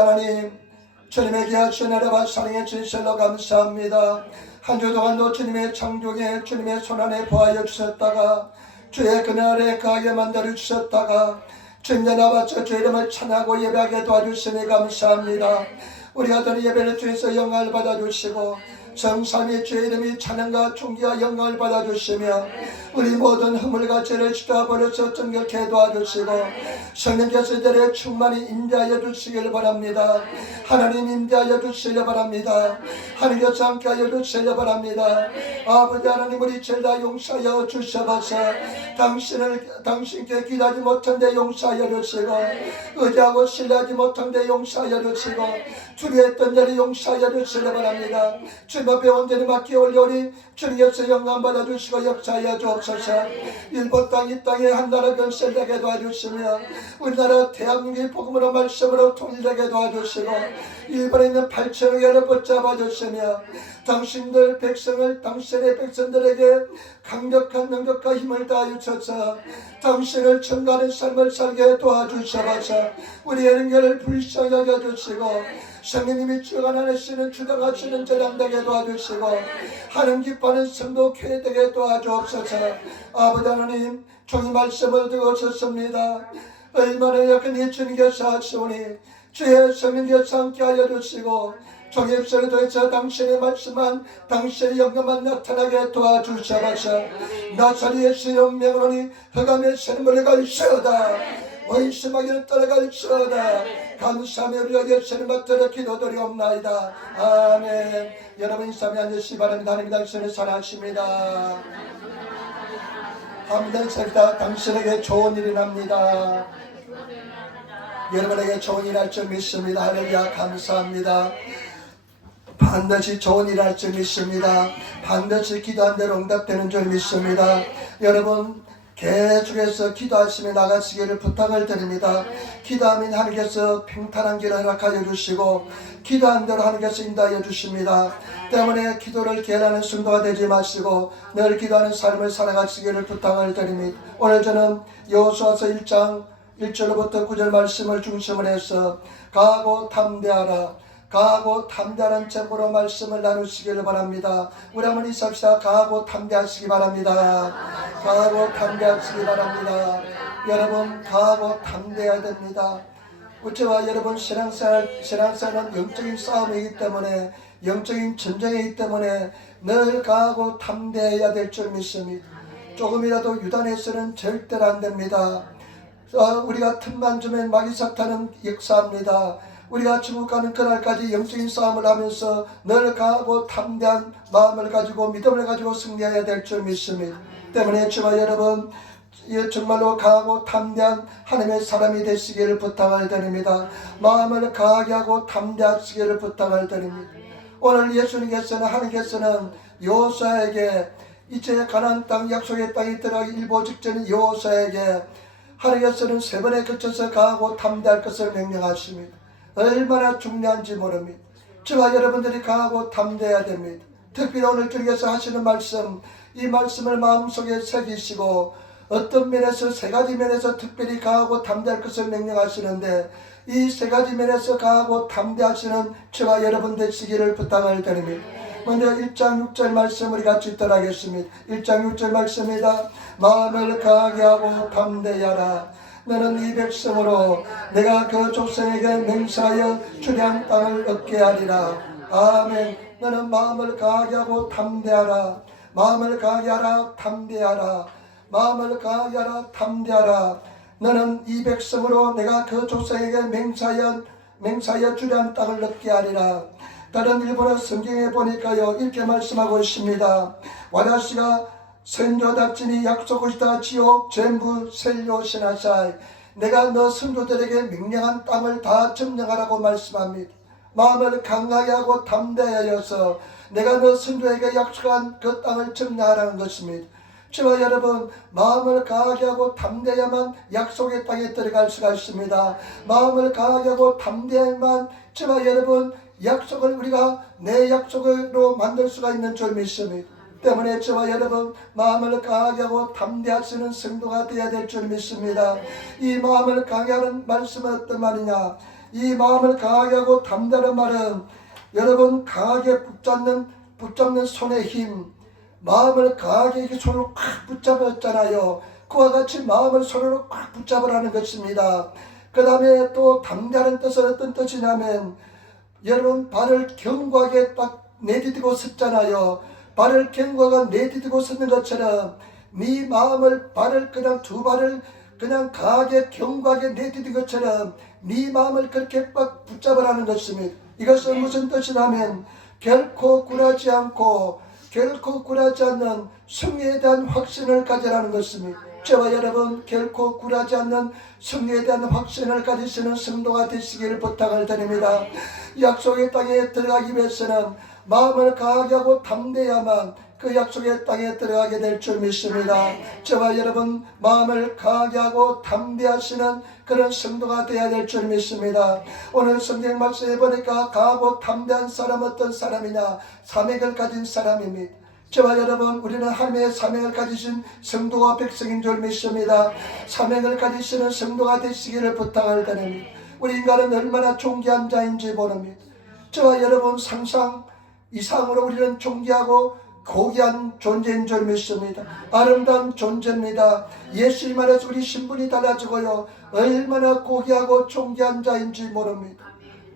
하나님, 주님의 귀하신 은혜와 사랑의 진실로 감사합니다. 한 주 동안도 주님의 창조에 주님의 손안에 보하여 주셨다가 주의 그날에 가게 만들어 주셨다가 주님의 나와서 주 이름을 찬하고 예배하게 도와주시니 감사합니다. 우리가 드린 예배를 주에서 영광을 받아주시고 성삼위 주의 이름이 찬양과 존귀와 영광을 받아주시며 우리 모든 허물과 죄를 씻어버려서 정결케 도와주시고 성령께서 이들의 충만히 임재하여 주시길 바랍니다. 하나님 임재하여 주시길 바랍니다. 하나님께서 함께하여 주시길 바랍니다. 아버지 하나님, 우리 죄 다 용서하여 주셔서 당신께 기다지 못한 데 용서하여 주시고 의지하고 신뢰하지 못한 데 용서하여 주시고 주리했던 자리 용서하여 주시길 바랍니다. 주님 앞에 온전히 맡기 올려오니 주님께서 영광 받아주시고 역사하여 주옵소서. 일본 땅 이 땅에 한 나라 건설되게 도와주시며 우리나라 대한민국의 복음으로 말씀으로 통일되게 도와주시고 일본에 있는 8천여 개를 붙잡아 주시며 당신들 백성을 당신의 백성들에게 강력한 능력과 힘을 다하여 주셔서 당신을 청가하는 삶을 살게 도와주셔서 우리의 능력을 불쌍하게 해주시고 성령님이 주관하시는 주장하시는 제단 되게 도와주시고 하나님 기뻐하는 성도 교회 되게 도와주옵소서. 아버지 하나님, 종이 말씀을 듣고 섰습니다. 얼마나 약한 주님께서 하시오니 주의 성령께서 함께하여 주시고 종의 입술을 통해서 당신의 말씀만 당신의 영광만 나타나게 도와주셔서 나사렛 예수의 명으로니 흑암의 세는 물러갈지어다 원심하기는 떠나갈지어다. 감사하며 우리가 예수를 받들어 기도드리옵나이다. 아멘. 여러분 인사하며 앉으시기 바랍니다. 하나님 당신을 사랑하십니다. 감사합니다. 당신에게 좋은 일이 납니다. 여러분에게 좋은 일 할 줄 믿습니다. 할렐루야. 감사합니다. 반드시 좋은 일 할 줄 믿습니다. 반드시 기도한 대로 응답되는 줄 믿습니다. 여러분 계속해서 기도하시며 나가시기를 부탁을 드립니다. 기도하면 하나님께서 평탄한 길을 허락하여 주시고 기도한 대로 하나님께서 인도하여 주십니다. 때문에 기도를 게을리하는 성도가 되지 마시고 늘 기도하는 삶을 살아가시기를 부탁을 드립니다. 오늘 저는 여호수아서 1장 1절부터 9절 말씀을 중심으로 해서 가고 담대하라, 가고 담대하는 제목으로 말씀을 나누시기를 바랍니다. 우리 한번 인사합시다. 가고 담대하시기 바랍니다. 가고 담대하시기 바랍니다. 여러분 가고 담대해야 됩니다. 우리와 여러분 신앙생활은 영적인 싸움이기 때문에 영적인 전쟁이기 때문에 늘 가고 담대해야 될 줄 믿습니다. 조금이라도 유단해서는 절대로 안 됩니다. 우리가 틈만 주면 마귀 사탄은 역사합니다. 우리가 지구 가는 그날까지 영적인 싸움을 하면서 늘 강하고 담대한 마음을 가지고 믿음을 가지고 승리해야 될 줄 믿습니다. 때문에 주와 여러분 정말로 강하고 담대한 하나님의 사람이 되시기를 부탁을 드립니다. 마음을 강하게 하고 담대하시기를 부탁을 드립니다. 오늘 예수님께서는 하나님께서는 여호수아에게 이제 가나안 땅 약속의 땅에 들어가기 일보 직전인 여호수아에게 하나님께서는 3번에 걸쳐서 강하고 담대할 것을 명령하십니다. 얼마나 중요한지 모릅니다. 저와 여러분들이 강하고 담대해야 됩니다. 특별히 오늘 주님께서 하시는 말씀, 이 말씀을 마음속에 새기시고 어떤 면에서 3가지 면에서 특별히 강하고 담대할 것을 명령하시는데 이 3가지 면에서 강하고 담대하시는 저와 여러분 되시기를 부탁을 드립니다. 먼저 1장 6절 말씀 우리 같이 읽도록하겠습니다. 1장 6절 말씀입니다. 마음을 강하게 하고 담대하라. 너는 이 백성으로 내가 그 족속에게 맹세하여 주량 땅을 얻게 하리라. 아멘. 너는 마음을 강하게 하고 담대하라. 마음을 강하게 하라. 담대하라. 마음을 강하게 하라. 담대하라. 너는 이 백성으로 내가 그 족속에게 맹세하여 주량 땅을 얻게 하리라. 다른 일본어 성경에 보니까요 이렇게 말씀하고 있습니다. 와다시가 선조답지니 약속하시다 지옥 전부 셀료시나사이. 내가 너 선조들에게 명령한 땅을 다 점령하라고 말씀합니다. 마음을 강하게 하고 담대하여서 내가 너 선조에게 약속한 그 땅을 점령하라는 것입니다. 저와 여러분 마음을 강하게 하고 담대해야만 약속의 땅에 들어갈 수가 있습니다. 마음을 강하게 하고 담대해야만 저와 여러분 약속을 우리가 내 약속으로 만들 수가 있는 줄 믿습니다. 때문에 저와 여러분 마음을 강하게 하고 담대하시는 성도가 되어야 될 줄 믿습니다. 이 마음을 강하게 하는 말씀은 어떤 말이냐, 이 마음을 강하게 하고 담대하는 말은 여러분 강하게 붙잡는 손의 힘, 마음을 강하게 이렇게 손으로 꽉 붙잡았잖아요. 그와 같이 마음을 손으로 꽉 붙잡으라는 것입니다. 그 다음에 또 담대하는 뜻은 어떤 뜻이냐면 여러분 발을 견고하게 딱 내디디고 섰잖아요. 발을 견고하게 내디디고 섰는 것처럼 네 마음을 발을 그냥 두 발을 그냥 강하게 견고하게 내디딘 것처럼 네 마음을 그렇게 꽉 붙잡으라는 것입니다. 이것은 무슨 뜻이냐면 결코 굴하지 않고 결코 굴하지 않는 승리에 대한 확신을 가지라는 것입니다. 저와 여러분 결코 굴하지 않는 승리에 대한 확신을 가지시는 성도가 되시기를 부탁을 드립니다. 약속의 땅에 들어가기 위해서는 마음을 강하게 하고 담대야만 그 약속의 땅에 들어가게 될 줄 믿습니다. 저와 여러분 마음을 강하게 하고 담대하시는 그런 성도가 되어야 될 줄 믿습니다. 오늘 성경 말씀에 보니까 강하고 담대한 사람 어떤 사람이냐? 사명을 가진 사람입니다. 저와 여러분 우리는 하나님의 사명을 가지신 성도와 백성인 줄 믿습니다. 사명을 가지시는 성도가 되시기를 부탁을 드립니다. 우리 인간은 얼마나 존귀한 자인지 모릅니다. 저와 여러분 상상 이상으로 우리는 존귀하고 고귀한 존재인 줄 믿습니다. 아름다운 존재입니다. 예수님 안에서 우리 신분이 달라지고요. 얼마나 고귀하고 존귀한 자인지 모릅니다.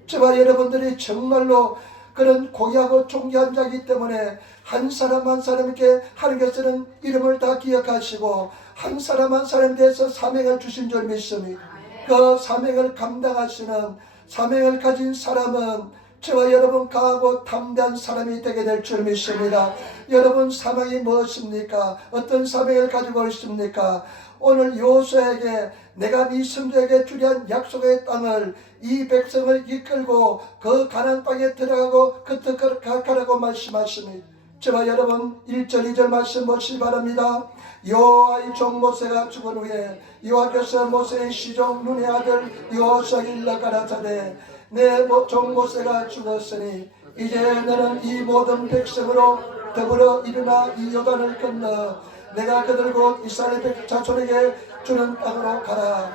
저와 여러분들이 정말로 그런 고귀하고 존귀한 자이기 때문에 한 사람 한 사람에게 하나님께서는 이름을 다 기억하시고 한 사람 한 사람에 대해서 사명을 주신 줄 믿습니다. 그 사명을 감당하시는 사명을 가진 사람은 저와 여러분 강하고 담대한 사람이 되게 될 줄 믿습니다. 여러분 사명이 무엇입니까? 어떤 사명을 가지고 있습니까? 오늘 여호수아에게 내가 네 성도에게 주리한 약속의 땅을 이 백성을 이끌고 그 가나안 땅에 들어가고 그 뜻을 가라고 말씀하십니다. 저와 여러분 1절 2절 말씀 보시기 바랍니다. 여호와의 종 모세가 죽은 후에 여호와께서 모세의 시종 눈의 아들 여호수아에게 일러 가라사대 내 종 모세가 죽었으니 이제 너는 이 모든 백성으로 더불어 일어나 이 요단을 건너 내가 그들 곧 이스라엘 자손에게 주는 땅으로 가라.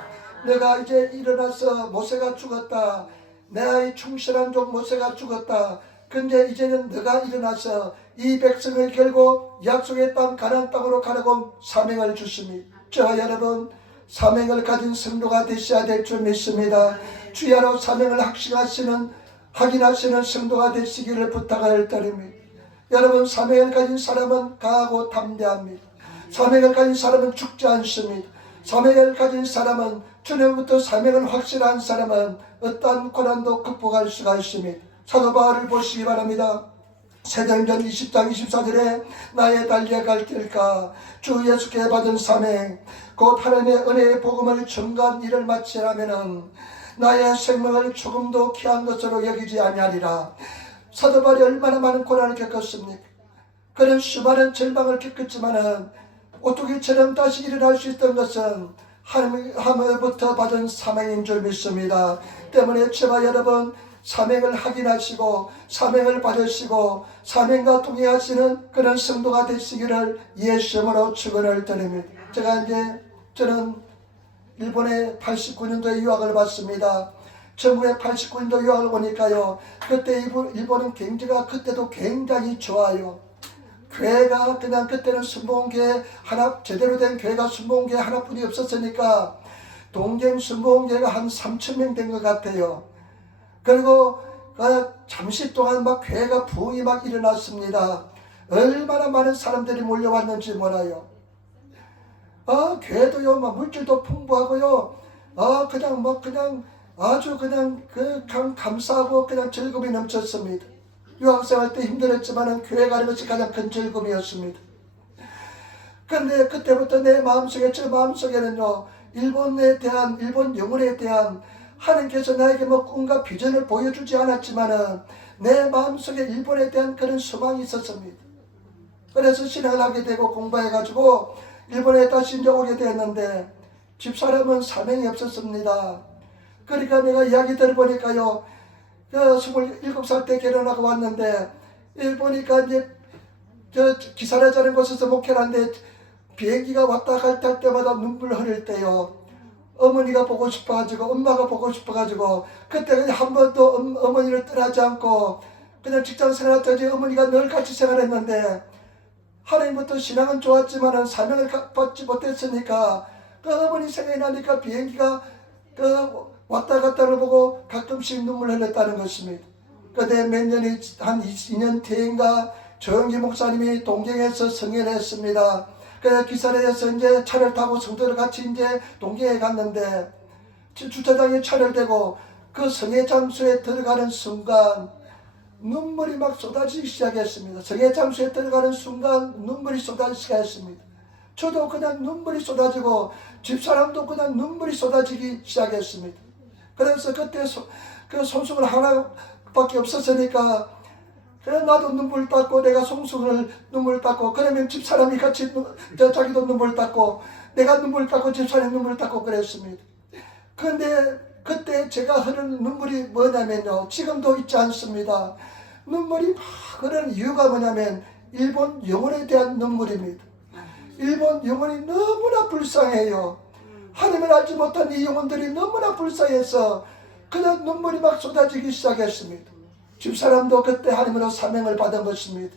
내가 이제 일어나서 모세가 죽었다. 내 충실한 종 모세가 죽었다. 근데 이제는 너가 일어나서 이 백성을 결고 약속의 땅 가나안 땅으로 가라고 사명을 주십니다. 저와 여러분 사명을 가진 성도가 되셔야 될 줄 믿습니다. 주야로 사명을 확인하시는 성도가 되시기를 부탁을 드립니다. 여러분 사명을 가진 사람은 강하고 담대합니다. 사명을 가진 사람은 죽지 않습니다. 사명을 가진 사람은 주님부터 사명을 확실한 사람은 어떠한 고난도 극복할 수가 있습니다. 사도 바울을 보시기 바랍니다. 사도행전 20장 24절에 나의 달려갈 길가 주 예수께 받은 사명 곧 하나님의 은혜의 복음을 전가한 일을 마치라면은 나의 생명을 조금도 귀한 것으로 여기지 아니하리라. 사도 바울이 얼마나 많은 고난을 겪었습니까? 그런 수많은 절망을 겪었지만은 오뚜기처럼 다시 일어날 수 있던 것은 하나님으로부터 받은 사명인 줄 믿습니다. 때문에 저와 여러분 사명을 확인하시고 사명을 받으시고 사명과 동의하시는 그런 성도가 되시기를 예수님으로 축원을 드립니다. 저는 일본에 89년도에 유학을 왔습니다. 1989년도 유학을 오니까요. 그때 일본은 경제가 그때도 굉장히 좋아요. 교회가 그냥 그때는 순복음교회 하나 제대로 된 교회가 순복음교회 하나뿐이 없었으니까 동경 순복음교회가 한 3,000명 된 것 같아요. 그리고 잠시 동안 막 교회가 부흥이 막 일어났습니다. 얼마나 많은 사람들이 몰려왔는지 몰라요. 교회도요, 막 물질도 풍부하고요. 그냥 아주 그냥 감사하고 그냥 즐거움이 넘쳤습니다. 유학생활 때 힘들었지만 교회 가는 것이 가장 큰 즐거움이었습니다. 그런데 그때부터 내 마음속에, 제 마음속에는요, 일본 영혼에 대한 하나님께서 나에게 꿈과 비전을 보여주지 않았지만은 내 마음속에 일본에 대한 그런 소망이 있었습니다. 그래서 신학을 하게 되고 공부해가지고 일본에 다시 이제 오게 되었는데 집사람은 사명이 없었습니다. 그러니까 내가 이야기 들어보니까요, 27살 때 결혼하고 왔는데 보니까 이제 기사라자는 곳에서 목회를 하는데 비행기가 왔다 갈 때마다 눈물 흘릴 때요. 어머니가 보고 싶어가지고 엄마가 보고 싶어가지고 그때 그냥 한 번도 어머니를 떠나지 않고 그냥 직장 생활하듯이 어머니가 늘 같이 생활했는데 하나님부터 신앙은 좋았지만은 사명을 받지 못했으니까 그 어머니 생각이 나니까 비행기가 그 왔다 갔다를 보고 가끔씩 눈물 흘렸다는 것입니다. 그때 몇 년이 한 2년 뒤인가 조영기 목사님이 동경에서 성회를 했습니다. 그래서 기사에서 이제 차를 타고 성도들 같이 이제 동경에 갔는데 주차장에 차를 대고 그 성회 장소에 들어가는 순간 눈물이 막 쏟아지기 시작했습니다. 성회 장소에 들어가는 순간 눈물이 쏟아지기 시작했습니다. 저도 그냥 눈물이 쏟아지고 집사람도 그냥 눈물이 쏟아지기 시작했습니다. 그래서 그때 그 손수건 하나밖에 없었으니까 그래 나도 눈물 닦고 내가 송수를 눈물 닦고 그러면 집사람이 같이 자기도 눈물 닦고 내가 눈물 닦고 집사람이 눈물 닦고 그랬습니다. 그런데 그때 제가 흐르는 눈물이 뭐냐면요, 지금도 있지 않습니다. 눈물이 막 흐르는 이유가 뭐냐면 일본 영혼에 대한 눈물입니다. 일본 영혼이 너무나 불쌍해요. 하나님을 알지 못한 이 영혼들이 너무나 불쌍해서 그냥 눈물이 막 쏟아지기 시작했습니다. 집사람도 그때 하나님으로 사명을 받은 것입니다.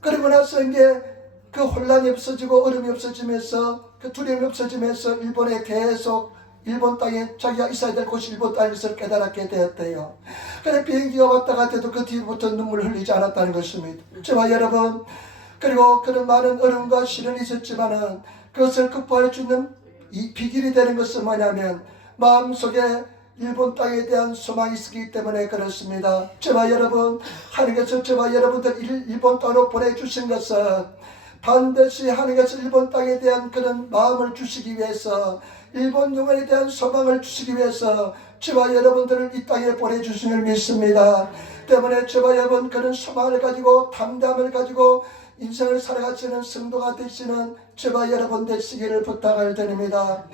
그리고 나서 이제 그 혼란이 없어지고 어려움이 없어지면서 그 두려움이 없어지면서 일본에 계속 일본 땅에 자기가 있어야 될 곳이 일본 땅에서 깨달았게 되었대요. 그래 비행기가 왔다 갔다 해도 그 뒤부터 눈물을 흘리지 않았다는 것입니다. 저와 여러분, 그리고 그런 많은 어려움과 시련이 있었지만은 그것을 극복할 수 있는 이 비결이 되는 것은 뭐냐면 마음속에 일본 땅에 대한 소망이 있기 때문에 그렇습니다. 저와 여러분, 하나님께서 저와 여러분들 일본 땅으로 보내주신 것은 반드시 하나님께서 일본 땅에 대한 그런 마음을 주시기 위해서, 일본 영혼에 대한 소망을 주시기 위해서 저와 여러분들을 이 땅에 보내주심을 믿습니다. 때문에 저와 여러분 그런 소망을 가지고 담담을 가지고 인생을 살아가시는 성도가 되시는 저와 여러분 되시기를 부탁을 드립니다.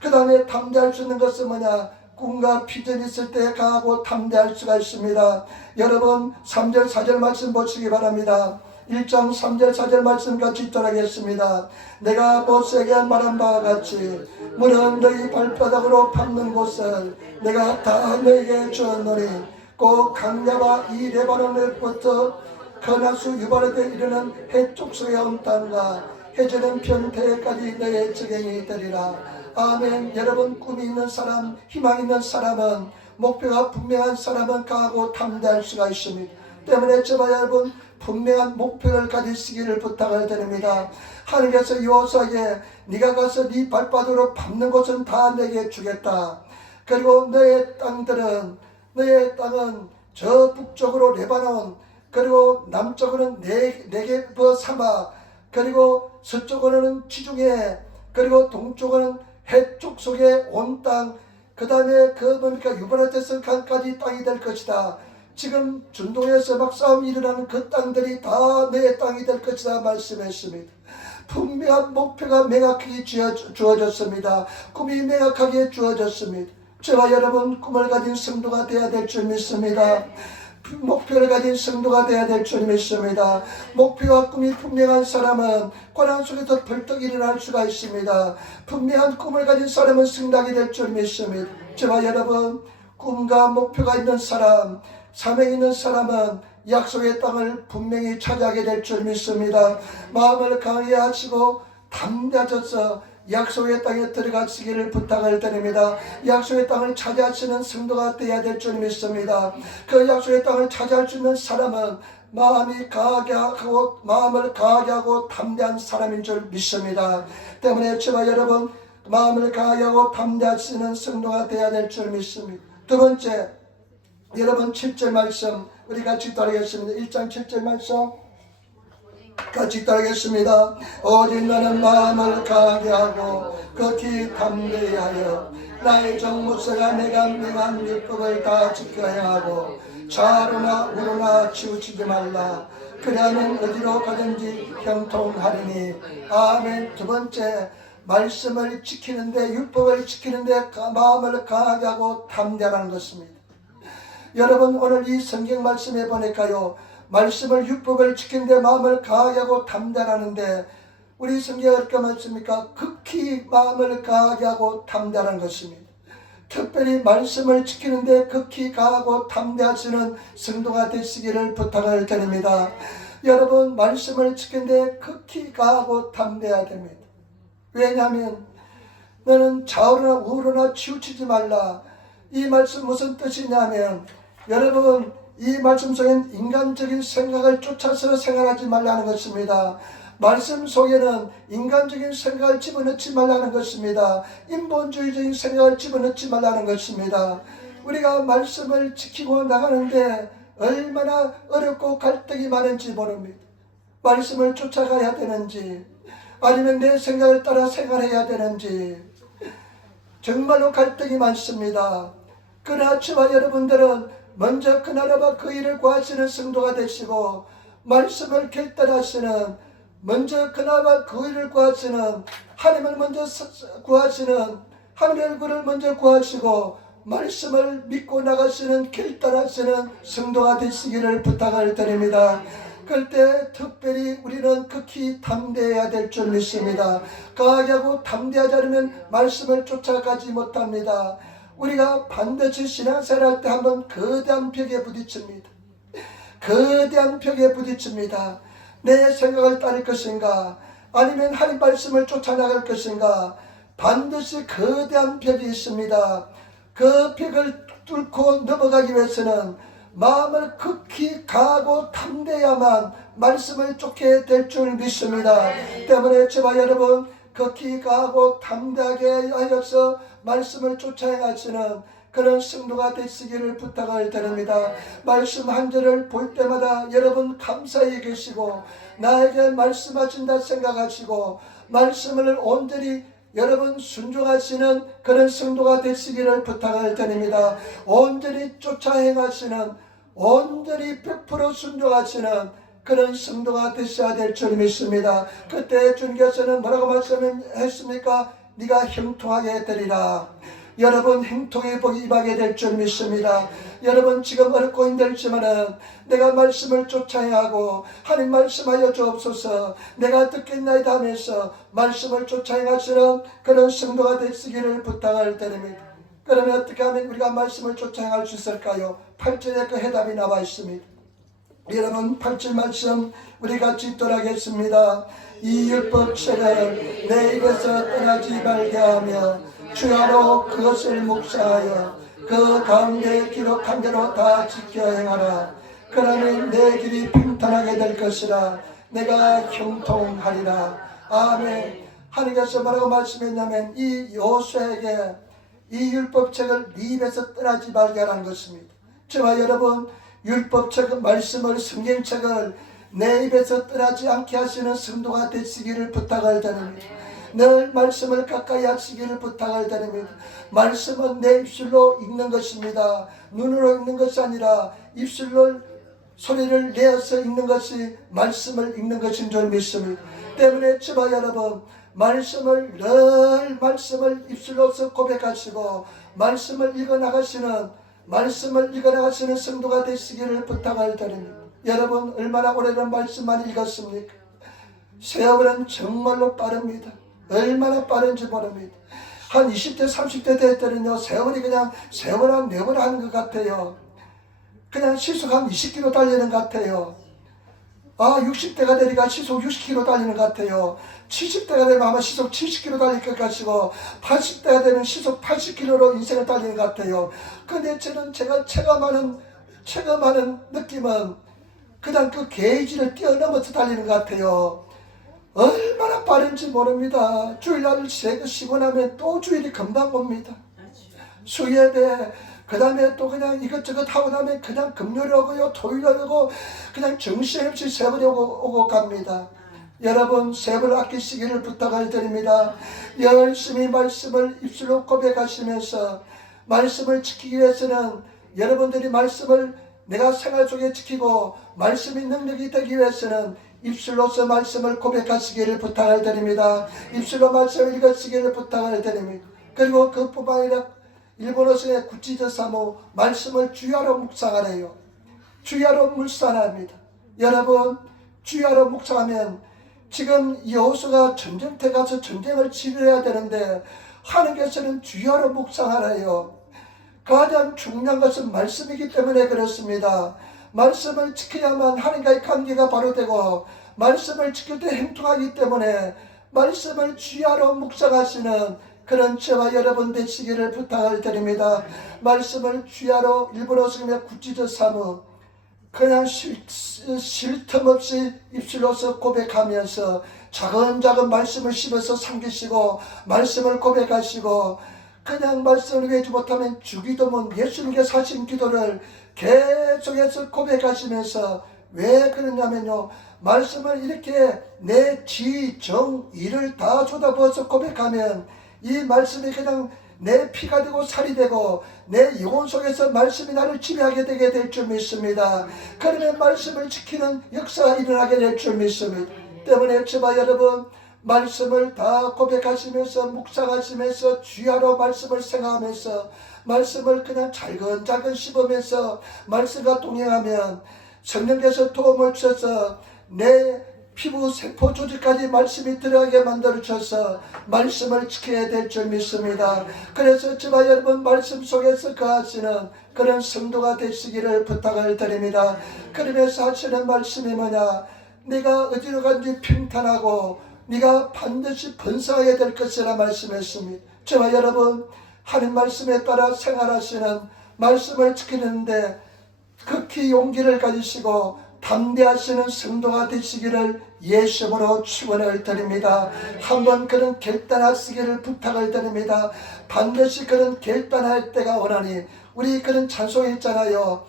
그 다음에 담대할 수 있는 것은 뭐냐? 꿈과 비전이 있을 때 강하고 담대할 수가 있습니다. 여러분 3절 4절 말씀 보시기 바랍니다. 1장 3절 4절 말씀 같이 읽도록하겠습니다. 내가 모세에게 말한 바와 같이 물은 너희 발바닥으로 밟는 곳을 내가 다 너에게 주었노니 꼭 강야와 이 레바논에부터 거나수 유바르데 이르는 해쪽 속에 온 땅과 해저는 변태까지 너의 적용이 되리라. 아멘. 여러분 꿈이 있는 사람, 희망 있는 사람은, 목표가 분명한 사람은 강하고 담대할 수가 있습니다. 때문에 저와 여러분 분명한 목표를 가지시기를 부탁을 드립니다. 하나님께서 여호수아에게 네가 가서 네 발바닥으로 밟는 곳은 다 내게 주겠다. 그리고 너의 땅은 저 북쪽으로 레바논, 그리고 남쪽으로는 네게브 사막, 그리고 서쪽으로는 지중해, 그리고 동쪽으로는 해쪽 속에 온 땅, 그 다음에 그 뭡니까 유브라테스 강까지 땅이 될 것이다. 지금 중동에서 막 싸움이 일어나는 그 땅들이 다 내 땅이 될 것이다 말씀했습니다. 분명한 목표가 명확하게 주어졌습니다. 꿈이 명확하게 주어졌습니다. 저와 여러분 꿈을 가진 성도가 되어야 될 줄 믿습니다. 목표를 가진 성도가 되어야 될 줄 믿습니다. 목표와 꿈이 분명한 사람은 고난 속에서 벌떡 일어날 수가 있습니다. 분명한 꿈을 가진 사람은 승리하게 될 줄 믿습니다. 저와 여러분 꿈과 목표가 있는 사람, 사명 있는 사람은 약속의 땅을 분명히 차지하게 될 줄 믿습니다. 마음을 강하게 하시고 담대하셔서 약속의 땅에 들어가시기를 부탁을 드립니다. 약속의 땅을 차지하시는 성도가 되어야 될 줄 믿습니다. 그 약속의 땅을 차지할 수 있는 사람은 마음을 강하게 하고 담대한 사람인 줄 믿습니다. 때문에 저와 여러분 마음을 강하게 하고 담대하시는 성도가 되어야 될 줄 믿습니다. 두 번째, 여러분 7절 말씀 우리 같이 따르겠습니다. 1장 7절 말씀 같이 따르겠습니다. 오직 너는 마음을 강하게 하고 극히 담대하여 나의 종 모세가 내가 명한 율법을 다 지켜야 하고 좌로나 우로나 치우치지 말라. 그리하면 어디로 가든지 형통하리니. 아멘. 두 번째, 말씀을 지키는데, 율법을 지키는데 마음을 강하게 하고 담대하는 것입니다. 여러분 오늘 이 성경 말씀에 보니까요, 말씀을 율법을 지키는데 마음을 강하게 하고 담대하는데 우리 성경에 어떻게 말씀입니까? 극히 마음을 강하게 하고 담대하는 것입니다. 특별히 말씀을 지키는데 극히 강하고 담대하시는 성도가 되시기를 부탁을 드립니다. 여러분, 말씀을 지키는데 극히 강하고 담대해야 됩니다. 왜냐하면 너는 좌우로나 우로나 치우치지 말라. 이 말씀 무슨 뜻이냐면, 여러분, 이 말씀 속엔 인간적인 생각을 쫓아서 생활하지 말라는 것입니다. 말씀 속에는 인간적인 생각을 집어넣지 말라는 것입니다. 인본주의적인 생각을 집어넣지 말라는 것입니다. 우리가 말씀을 지키고 나가는데 얼마나 어렵고 갈등이 많은지 모릅니다. 말씀을 쫓아가야 되는지 아니면 내 생각을 따라 생활해야 되는지 정말로 갈등이 많습니다. 그러나 저와 여러분들은 먼저 그 나라와 그 일을 구하시는 성도가 되시고, 말씀을 결단하시는, 먼저 그 나라와 그 일을 구하시는, 하나님을 먼저 구하시는, 하나님의 얼굴을 먼저 구하시고 말씀을 믿고 나가시는, 결단하시는 성도가 되시기를 부탁을 드립니다. 그럴 때 특별히 우리는 극히 담대해야 될 줄 믿습니다. 강하게 하고 담대하지 않으면 말씀을 쫓아가지 못합니다. 우리가 반드시 신앙생활 할 때 한번 거대한 벽에 부딪힙니다. 거대한 벽에 부딪힙니다. 내 생각을 따를 것인가 아니면 하나님 말씀을 쫓아나갈 것인가, 반드시 거대한 벽이 있습니다. 그 벽을 뚫고 넘어가기 위해서는 마음을 극히 강하고 담대해야만 말씀을 쫓게 될 줄 믿습니다. 때문에 저와 여러분, 극히 강하고 담대하게 하여서 말씀을 쫓아 행하시는 그런 성도가 되시기를 부탁을 드립니다. 말씀 한 절을 볼 때마다 여러분 감사히 계시고 나에게 말씀하신다 생각하시고 말씀을 온전히 여러분 순종하시는 그런 성도가 되시기를 부탁을 드립니다. 온전히 쫓아 행하시는, 온전히 100% 순종하시는 그런 성도가 되셔야 될 줄 믿습니다. 그때 주님께서는 뭐라고 말씀했습니까? 네가 형통하게 되리라. 여러분 행통의 복이 임하게 될 줄 믿습니다. 여러분 지금 어렵고 힘들지만은 내가 말씀을 쫓아야 하고 하나님 말씀하여 주옵소서, 내가 듣겠나이다 하면서 말씀을 쫓아 행하시는 그런 성도가 되시기를 부탁을 드립니다. 그러면 어떻게 하면 우리가 말씀을 쫓아 행할 수 있을까요? 8절에 그 해답이 나와 있습니다. 여러분 8절 말씀 우리 같이 읽도록하겠습니다. 이 율법책을 내 입에서 떠나지 말게 하며 주야로 그것을 묵상하여 그 가운데 기록한 대로 다 지켜 행하라. 그러면 내 길이 평탄하게 될 것이라. 내가 형통하리라. 아멘. 하나님께서 뭐라고 말씀했냐면 이 여호수아에게 이 율법책을 네 입에서 떠나지 말게 하라는 것입니다. 저와 여러분, 율법책은 말씀을, 성경책을 내 입에서 떠나지 않게 하시는 성도가 되시기를 부탁을 드립니다. 늘 말씀을 가까이 하시기를 부탁을 드립니다. 말씀은 내 입술로 읽는 것입니다. 눈으로 읽는 것이 아니라 입술로 소리를 내어서 읽는 것이 말씀을 읽는 것인 줄 믿습니다. 때문에 저와 여러분, 말씀을 늘 말씀을 입술로서 고백하시고 말씀을 읽어나가시는, 말씀을 읽어나가시는 성도가 되시기를 부탁을 드립니다. 여러분 얼마나 오래된 말씀만 읽었습니까? 세월은 정말로 빠릅니다. 얼마나 빠른지 모릅니다. 한 20대 30대 될 때는요, 세월이 그냥 세월 한 4번 하는 것 같아요. 그냥 시속 한 20km 달리는 것 같아요. 60대가 되니까 시속 60km 달리는 것 같아요. 70대가 되면 아마 시속 70km 달릴 것 같고 80대가 되면 시속 80km로 인생을 달리는 것 같아요. 근데 저는 제가 체감하는 느낌은 그냥 그 게이지를 뛰어넘어서 달리는 것 같아요. 얼마나 빠른지 모릅니다. 주일날 쉬고 나면 또 주일이 금방 옵니다. 수예배, 그 다음에 또 그냥 이것저것 하고 나면 그냥 금요일 오고요, 토요일 오고 그냥 정신없이 세월이 오고 갑니다. 여러분 세월 아끼시기를 부탁을 드립니다. 열심히 말씀을 입술로 고백하시면서 말씀을 지키기 위해서는 여러분들이 말씀을 내가 생활 속에 지키고 말씀의 능력이 되기 위해서는 입술로서 말씀을 고백하시기를 부탁을 드립니다. 입술로 말씀을 읽으시기를 부탁을 드립니다. 그리고 그뿐만 아니라 일본어서의 구치저사모 말씀을 주야로 묵상하래요. 주야로 묵상합니다. 여러분 주야로 묵상하면 지금 여호수아가 전쟁터에 가서 전쟁을 치러야 되는데 하나님께서는 주야로 묵상하라요. 가장 중요한 것은 말씀이기 때문에 그렇습니다. 말씀을 지켜야만 하나님과의 관계가 바로 되고 말씀을 지킬 때 행동하기 때문에 말씀을 주야로 묵상하시는 그런 저와 여러분 되시기를 부탁을 드립니다. 말씀을 주야로 일본어 쓰면 구치저 사무 그냥 쉴 틈 없이 입술로서 고백하면서 차근차근 말씀을 씹어서 삼키시고 말씀을 고백하시고 그냥 말씀을 외우지 못하면 주기도문 예수님께서 하신 기도를 계속해서 고백하시면서 왜 그러냐면요, 말씀을 이렇게 내 지, 정, 이를 다 쏟아부어서 고백하면 이 말씀이 그냥 내 피가 되고 살이 되고 내 영혼 속에서 말씀이 나를 지배하게 되게 될 줄 믿습니다. 그러면 말씀을 지키는 역사가 일어나게 될 줄 믿습니다. 때문에 저와 여러분 말씀을 다 고백하시면서 묵상하시면서 주야로 말씀을 생각하면서 말씀을 그냥 잘근잘근 씹으면서 말씀과 동행하면 성령께서 도움을 주셔서 내 피부 세포 조직까지 말씀이 들어가게 만들어 주셔서 말씀을 지켜야 될 줄 믿습니다. 그래서 저와 여러분 말씀 속에서 거하시는 그런 성도가 되시기를 부탁을 드립니다. 그러면서 하시는 말씀이 뭐냐, 네가 어디로 간지 평탄하고 네가 반드시 번성하게 될 것이라 말씀했습니다. 저와 여러분 하나님 말씀에 따라 생활하시는 말씀을 지키는데 극히 용기를 가지시고 담대하시는 성도가 되시기를 예수님으로 축원을 드립니다. 한번 그런 결단하시기를 부탁을 드립니다. 반드시 그런 결단할 때가 오나니, 우리 그런 찬송이 있잖아요.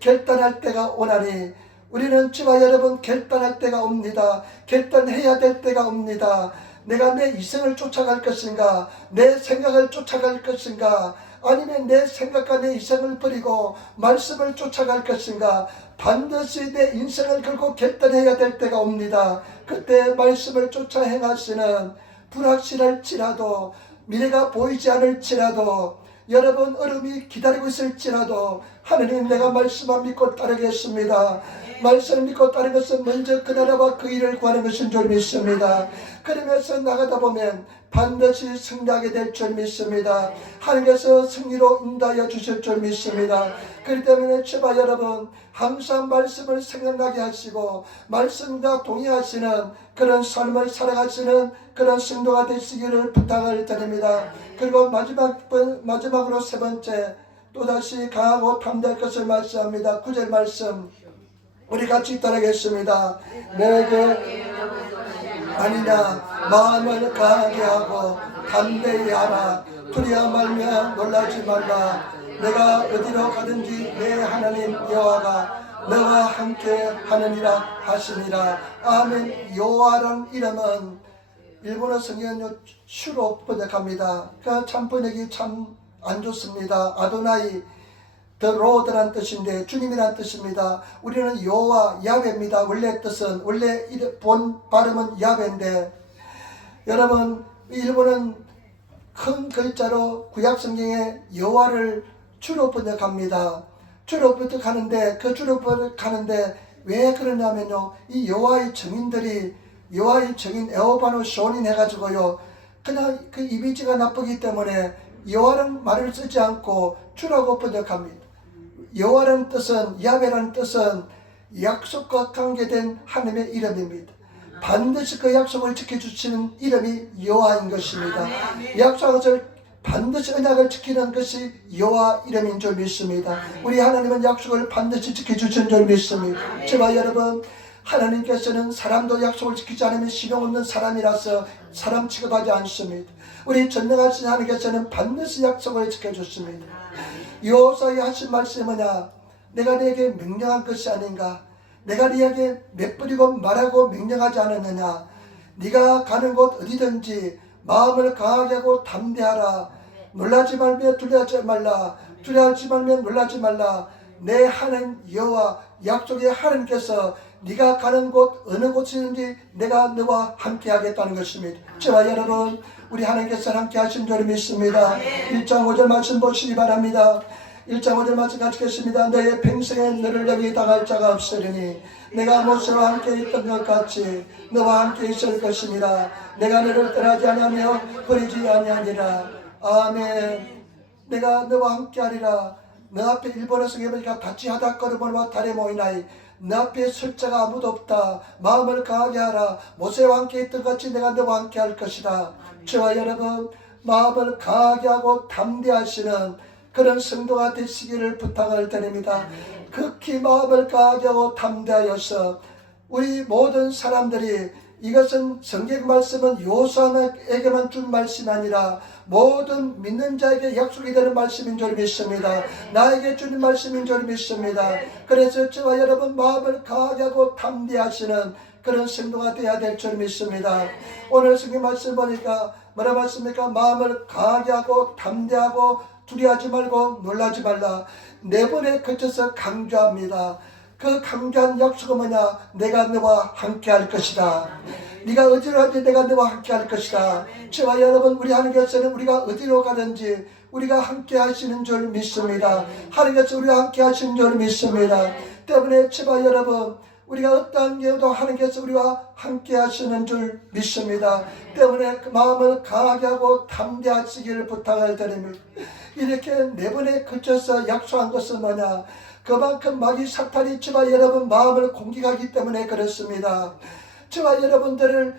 결단할 때가 오나니 우리는 저와 여러분 결단할 때가 옵니다. 결단해야 될 때가 옵니다. 내가 내 이성을 쫓아갈 것인가, 내 생각을 쫓아갈 것인가, 아니면 내 생각과 내 이성을 버리고 말씀을 쫓아갈 것인가, 반드시 내 인생을 걸고 결단해야 될 때가 옵니다. 그때 말씀을 쫓아 행하시는 불확실할지라도, 미래가 보이지 않을지라도, 여러분 얼음이 기다리고 있을지라도 하느님 내가 말씀만 믿고 따르겠습니다. 말씀을 믿고 따르는 것은 먼저 그 나라와 그 일을 구하는 것인 줄 믿습니다. 그러면서 나가다 보면 반드시 승리하게 될 줄 믿습니다. 하나님께서 승리로 인도하여 주실 줄 믿습니다. 그렇기 때문에 저와 여러분 항상 말씀을 생각나게 하시고 말씀과 동의하시는 그런 삶을 살아가시는 그런 성도가 되시기를 부탁을 드립니다. 그리고 마지막으로 세 번째, 또다시 강하고 담대할 것을 말씀합니다. 9절 말씀 우리 같이 따르겠습니다. 내게 아니냐 마음을 강하게 하고 담대히 하라. 두려워 말며 놀라지 말라. 내가 어디로 가든지 내 하나님 여호와가 너와 함께 하느니라 하시니라. 아멘. 여호와라는 이름은 일본어 성경은 슈로 번역합니다. 그 참 번역이 참 안 좋습니다. 아도나이 The Lord란 뜻인데 주님이란 뜻입니다. 우리는 여호와 야훼입니다. 원래 뜻은, 원래 본 발음은 야훼인데, 여러분 일본은 큰 글자로 구약성경에 여호와를 주로 번역합니다. 주로 번역하는데 그 주로 번역하는데 왜 그러냐면요, 이 여호와의 증인들이 여호와의 증인 에호바노 쇼닌 해가지고요, 그냥 그 이미지가 나쁘기 때문에 여호와라는 말을 쓰지 않고 주라고 번역합니다. 여호와라는 뜻은, 야훼라는 뜻은 약속과 관계된 하나님의 이름입니다. 반드시 그 약속을 지켜주시는 이름이 여호와인 것입니다. 약속한 것을 반드시 언약을 지키는 것이 여호와 이름인 줄 믿습니다. 우리 하나님은 약속을 반드시 지켜주시는 줄 믿습니다. 저와 여러분, 하나님께서는 사람도 약속을 지키지 않으면 신용 없는 사람이라서 사람 취급하지 않습니다. 우리 전능하신 하나님께서는 반드시 약속을 지켜줬습니다. 여호수아에게 하신 말씀이 뭐냐, 내가 네게 명령한 것이 아닌가, 내가 네게 맺부리고 말하고 명령하지 않았느냐. 네가 가는 곳 어디든지 마음을 강하게 하고 담대하라. 놀라지 말며 두려워하지 말라. 두려워하지 말며 놀라지 말라. 내 하나님 여호와 약속의 하나님께서 네가 가는 곳 어느 곳이든지 내가 너와 함께 하겠다는 것입니다. 저와 여러분, 우리 하나님께서 함께 하신 줄 믿습니다. 1장 5절 말씀 보시기 바랍니다. 1장 5절 말씀 가지겠습니다. 너의 평생에 너를 여기 당할 자가 없으리니 내가 모세와 함께 있던 것 같이 너와 함께 있을 것입니다. 내가 너를 떠나지 아니하며 버리지 아니하니라. 아멘. 내가 너와 함께 하리라. 너 앞에 일본에서 보니까 다치 하다 걸음을 달에 모이나이 너 앞에 설 자가 아무도 없다. 마음을 강하게 하라. 모세와 함께 있던 같이 내가 너와 함께 할 것이다. 저와 여러분 마음을 강하게 하고 담대하시는 그런 성도가 되시기를 부탁을 드립니다. 극히 마음을 강하게 하고 담대하여서 우리 모든 사람들이 이것은 성경 말씀은 요소에게만 준 말씀이 아니라 모든 믿는 자에게 약속이 되는 말씀인 줄 믿습니다. 나에게 주는 말씀인 줄 믿습니다. 그래서 저와 여러분 마음을 강하게 하고 담대하시는 그런 성도가 되어야 될 줄 믿습니다. 오늘 성경 말씀 보니까 뭐라 말씀입니까? 마음을 강하게 하고 담대하고 두려워하지 말고 놀라지 말라. 네 번에 거쳐서 강조합니다. 그 강조한 약속은 뭐냐? 내가 너와 함께 할 것이다. 네가 어디로 가든지 내가 너와 함께 할 것이다. 저와 여러분 우리 하나님께서는 우리가 어디로 가든지 우리가 함께 하시는 줄 믿습니다. 하나님께서 우리와 함께 하시는 줄 믿습니다. 때문에 저와 여러분 우리가 어떠한 경우도 하나님께서 우리와 함께 하시는 줄 믿습니다. 때문에 그 마음을 강하게 하고 담대하시기를 부탁을 드립니다. 이렇게 네 번에 걸쳐서 약속한 것은 뭐냐? 그만큼 마귀 사탄이 저와 여러분 마음을 공격하기 때문에 그렇습니다. 저와 여러분들을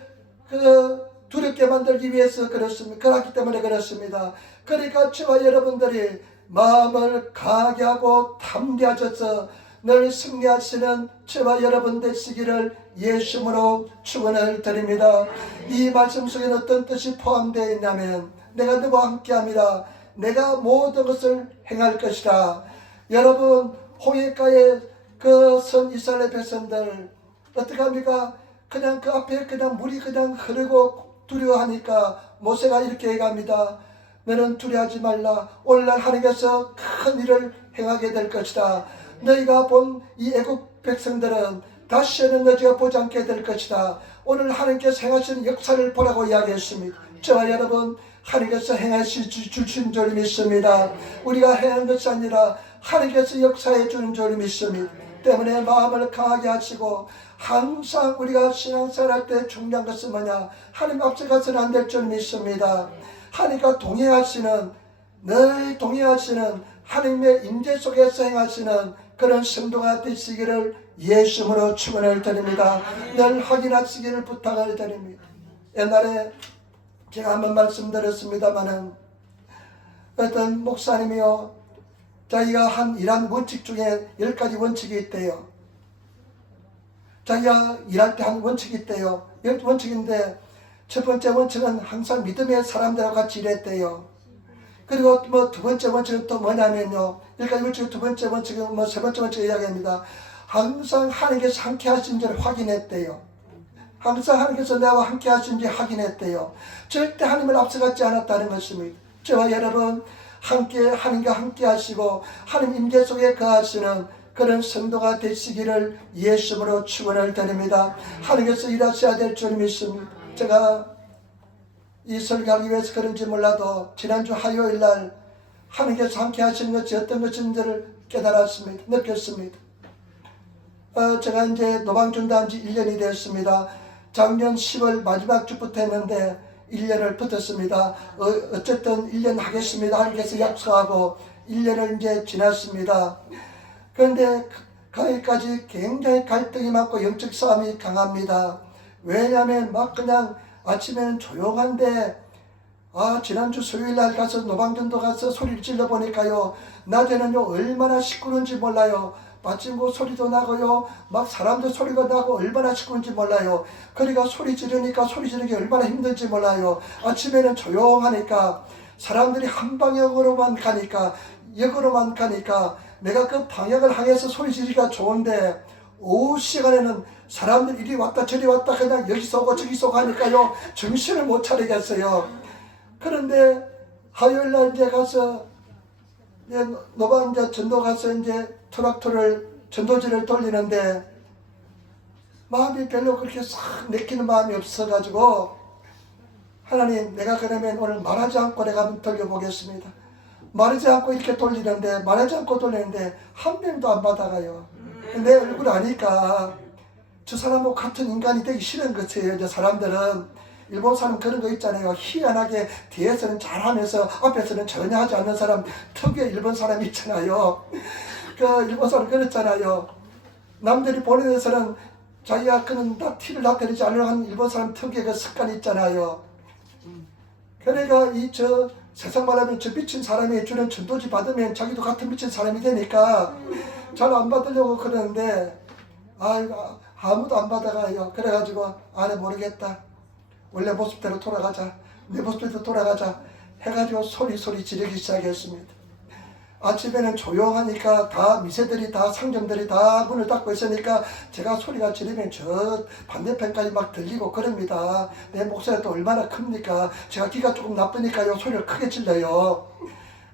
두렵게 만들기 위해서 그렇습니다. 그렇기 때문에 그렇습니다. 그러니까 저와 여러분들이 마음을 강하게 하고 담대하셔서 늘 승리하시는 저와 여러분 되시기를 예수님으로 축원을 드립니다. 이 말씀 속에는 어떤 뜻이 포함되어 있냐면 내가 너와 함께합니다. 내가 모든 것을 행할 것이다. 여러분 홍해가에 그 선 이스라엘 백성들 어떻게 합니까? 그냥 그 앞에 그냥 물이 그냥 흐르고 두려워하니까 모세가 이렇게 얘기합니다. 너는 두려워하지 말라. 오늘날 하나님께서 큰 일을 행하게 될 것이다. 너희가 본 이 애국 백성들은 다시는 너희가 보지 않게 될 것이다. 오늘 하나님께서 행하시는 역사를 보라고 이야기했습니다. 저와 여러분 하나님께서 행하실 주신 줄 믿습니다. 우리가 행한 것이 아니라 하나님께서 역사해 주는 줄 믿습니다. 때문에 마음을 강하게 하시고 항상 우리가 신앙생활 할 때 중요한 것은 뭐냐? 하나님 앞서가서는 안 될 줄 믿습니다. 하나님과 동행하시는 늘 동행하시는 하나님의 임재 속에서 행하시는 그런 성도가 되시기를 예수님으로 축원을 드립니다. 늘 확인하시기를 부탁을 드립니다. 옛날에 제가 한번 말씀드렸습니다마는 어떤 목사님이요 자기가 한 일한 원칙 중에 10가지 원칙이 있대요. 자기가 일할 때 한 원칙이 있대요. 10원칙인데 첫 번째 원칙은 항상 믿음의 사람들하고 같이 일했대요. 그리고 뭐 두 번째 원칙은 또 뭐냐면요. 10가지 원칙 두 번째 원칙은 뭐 세 번째 원칙 이야기합니다. 항상 하나님께서 함께 하신지를 확인했대요. 항상 하나님께서 나와 함께 하신지 확인했대요. 절대 하나님을 앞서가지 않았다는 것입니다. 저와 여러분 함께 하나님과 함께 하시고 하나님 임재 속에 거하시는 그런 성도가 되시기를 예수님으로 축원을 드립니다. 하나님께서 일하셔야 될 줄 믿습니다. 제가 이 설교하기 위해서 그런지 몰라도 지난주 화요일날 하나님께서 함께 하시는 것이 어떤 것인지를 깨달았습니다. 느꼈습니다. 제가 이제 노방준단 지 1년이 되었습니다. 작년 10월 마지막 주부터 했는데 1년을 붙었습니다. 어쨌든 1년 하겠습니다. 하나님께서 약속하고 1년을 이제 지났습니다. 그런데 거기까지 굉장히 갈등이 많고 영적 싸움이 강합니다. 왜냐하면 막 그냥 아침에는 조용한데 지난주 수요일날 가서 노방전도 가서 소리를 질러보니까요 낮에는요 얼마나 시끄러운지 몰라요. 마침고 소리도 나고요 막 사람들 소리가 나고 얼마나 시끄러운지 몰라요. 그러니까 소리 지르니까 소리 지르는 게 얼마나 힘든지 몰라요. 아침에는 조용하니까 사람들이 한 방향으로만 가니까 역으로만 가니까 내가 그 방향을 향해서 소리 지르기가 좋은데 오후 시간에는 사람들 이리 왔다 저리 왔다 그냥 여기서 오고 저기서 가니까요 정신을 못 차리겠어요. 그런데 화요일날 이제 가서 노방 이제 전도 가서 이제 트랙터를 전도지를 돌리는데 마음이 별로 그렇게 싹 내키는 마음이 없어가지고 하나님 내가 그러면 오늘 말하지 않고 내가 한번 돌려보겠습니다. 말하지 않고 이렇게 돌리는데, 말하지 않고 돌리는데 한 명도 안 받아가요. 내 얼굴 아니까 저 사람하고 같은 인간이 되기 싫은 거지요. 이제 사람들은 일본 사람 그런 거 있잖아요. 희한하게 뒤에서는 잘하면서 앞에서는 전혀 하지 않는 사람, 특유의 일본 사람 있잖아요. 그 일본 사람 그랬잖아요. 남들이 보는 데서는 자기가 그는 다 티를 나타내지 않으려고 하는 일본 사람 특유의 그 습관이 있잖아요. 그러니까 저 세상 말하면 저 미친 사람이 주는 전도지 받으면 자기도 같은 미친 사람이 되니까 잘 안 받으려고 그러는데 아무도 안 받아가요. 그래가지고 모르겠다. 원래 모습대로 돌아가자. 내 모습대로 돌아가자. 해가지고 소리 지르기 시작했습니다. 아침에는 조용하니까 다 미세들이 다 상점들이 다 문을 닫고 있으니까 제가 소리가 지르면 저 반대편까지 막 들리고 그럽니다. 내 목소리가 또 얼마나 큽니까? 제가 귀가 조금 나쁘니까요 소리를 크게 질러요.